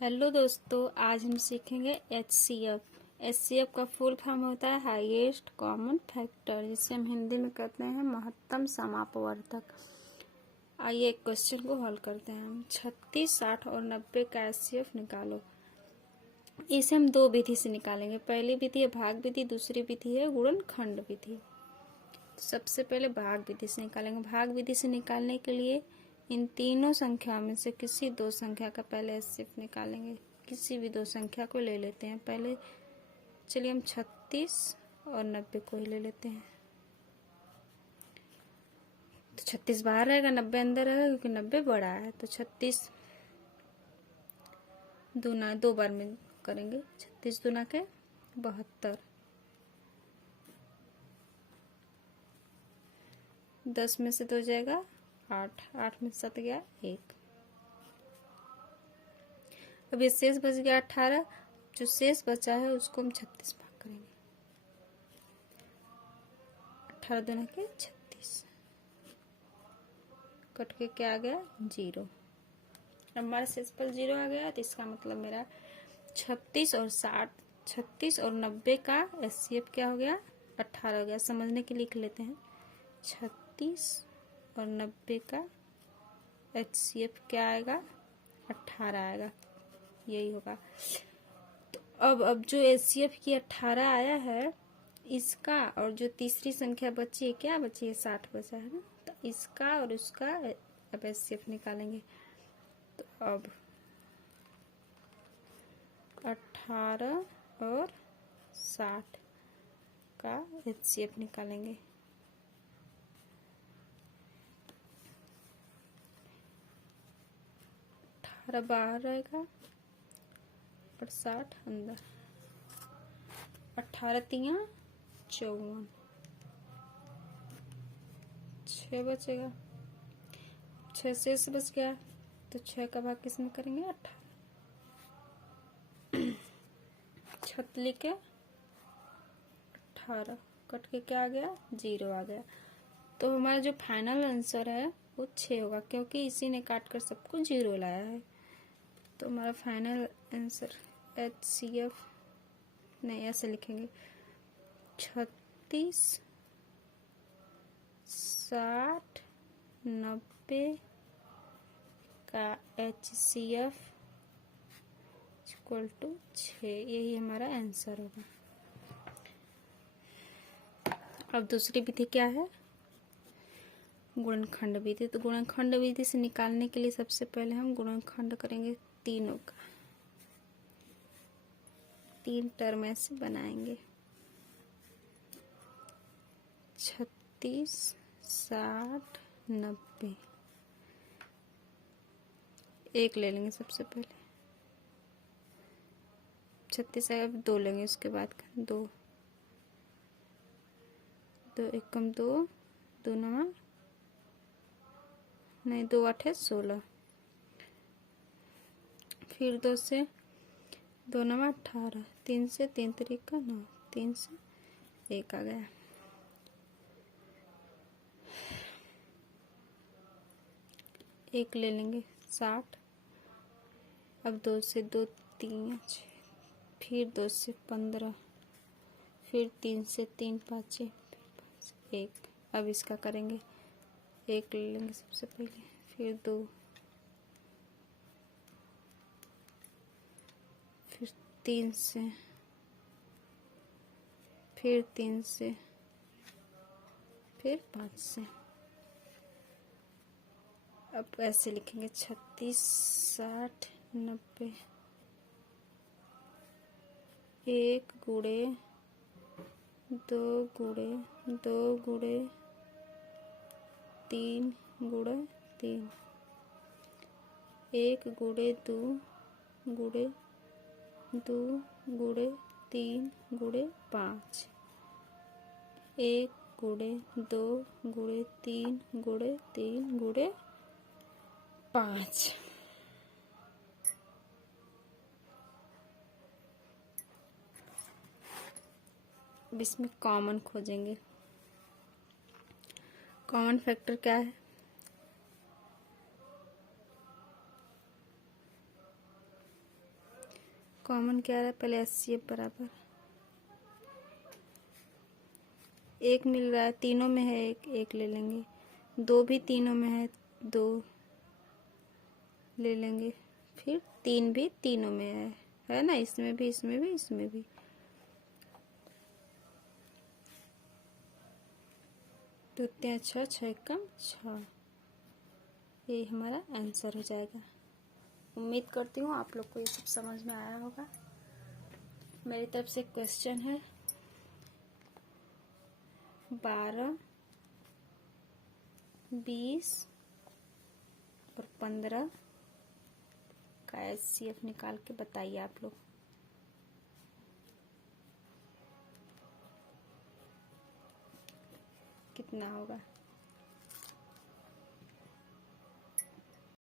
Hello दोस्तों, आज हम सीखेंगे HCF। HCF का फुल फॉर्म होता है हाईएस्ट कॉमन फैक्टर, जिसे हम हिंदी में कहते हैं महत्तम समापवर्धक। आइए एक क्वेश्चन को हल करते हैं। हम 36, 60 और 90 का HCF निकालो। इसे हम दो विधि से निकालेंगे। पहली विधि है भाग विधि, दूसरी विधि है गुणनखंड विधि। सबसे पहले भाग विधि से निकालेंगे। भाग विधि से निकालने के लिए इन तीनों संख्याओं में से किसी दो संख्या का पहले HCF निकालेंगे। किसी भी दो संख्या को ले लेते हैं। पहले चलिए हम 36 और 90 को ही ले लेते हैं। तो 36 बाहर रहेगा, 90 अंदर रहेगा, क्योंकि 90 बड़ा है। तो 36 दूना दो बार में करेंगे। 36 दूना के 72, 10 में से 2 जाएगा 8, 8 में 7 गया 1। अब ये शेष बच गया 18। जो शेष बचा है उसको हम 36 भाग करेंगे। 18 दूना के 36, कट के क्या आ गया 0। अब हमारे शेष पर 0 आ गया, तो इसका मतलब मेरा 36 और 60, 36 और 90 का HCF क्या हो गया 18 हो गया। समझने के लिए लिख लेते हैं। 36 और 90 का HCF क्या आएगा 18 आएगा, यही होगा। तो अब जो HCF की 18 आया है, इसका और जो तीसरी संख्या बची है, क्या बची है 60 बचा है ना, तो इसका और उसका अब HCF निकालेंगे। तो अब 18 और 60 का HCF निकालेंगे। 18 बाहर रहेगा और 60 अंदर। 18 तिया 54, 6 बचेगा। 6 शेष बच गया, तो 6 का भाग किसमें करेंगे 18। 6 लिखे 18, कट के क्या आ गया 0 आ गया। तो हमारा जो फाइनल आंसर है वो 6 होगा, क्योंकि इसी ने काट कर सबको 0 लाया है। तो हमारा फाइनल आंसर HCF नहीं, ऐसे लिखेंगे 36, 60, 90 का HCF इक्वल टू 6। यही हमारा आंसर होगा। अब दूसरी विधि क्या है गुणनखंड विधि। तो गुणनखंड विधि से निकालने के लिए सबसे पहले हम गुणनखंड करेंगे तीनों का। 3 टर्म ऐसे बनाएंगे। 36, 60, 90। एक ले लेंगे सबसे पहले। 36 है, अब 2 लेंगे, उसके बाद 2, 2 एक कम 2, 2 नवा नहीं 2 8 16, फिर 2 से 2 नवा 18, 3 से 3 तरीका 9, 3 से 1 आ गया। एक ले लेंगे 60, अब 2 से 2 3 6, फिर 2 से 15, फिर 3 से 3 5 फिर 5 1। अब इसका करेंगे। 1 ले लेंगे सबसे पहले, फिर 2, फिर 3 से, फिर 3 से, फिर 5 से। अब ऐसे लिखेंगे 36, 60, 90। 1 गुणे 2 गुणे 2 गुणे 3 गुणे 3। 1 गुणे 2 गुणे 2 गुणे 3 गुणे 5। 1 गुणे 2 गुणे 3 गुणे 3 गुणे 5। अब इसमें कॉमन खोजेंगे। कॉमन फैक्टर क्या है कॉमन क्या रहा है, पहले HCF बराबर 1 मिल रहा है, तीनों में है 1, 1 ले लेंगे। 2 भी तीनों में है, 2 ले लेंगे। फिर 3 भी तीनों में है ना, इसमें भी, इसमें भी, इसमें भी। तो 6, 6 कम 6, ये हमारा आंसर हो जाएगा। उम्मीद करती हूँ आप लोग को ये सब समझ में आया होगा। मेरी तरफ से क्वेश्चन है 12, 20 और 15 का HCF निकाल के बताइए आप लोग। कितना होगा।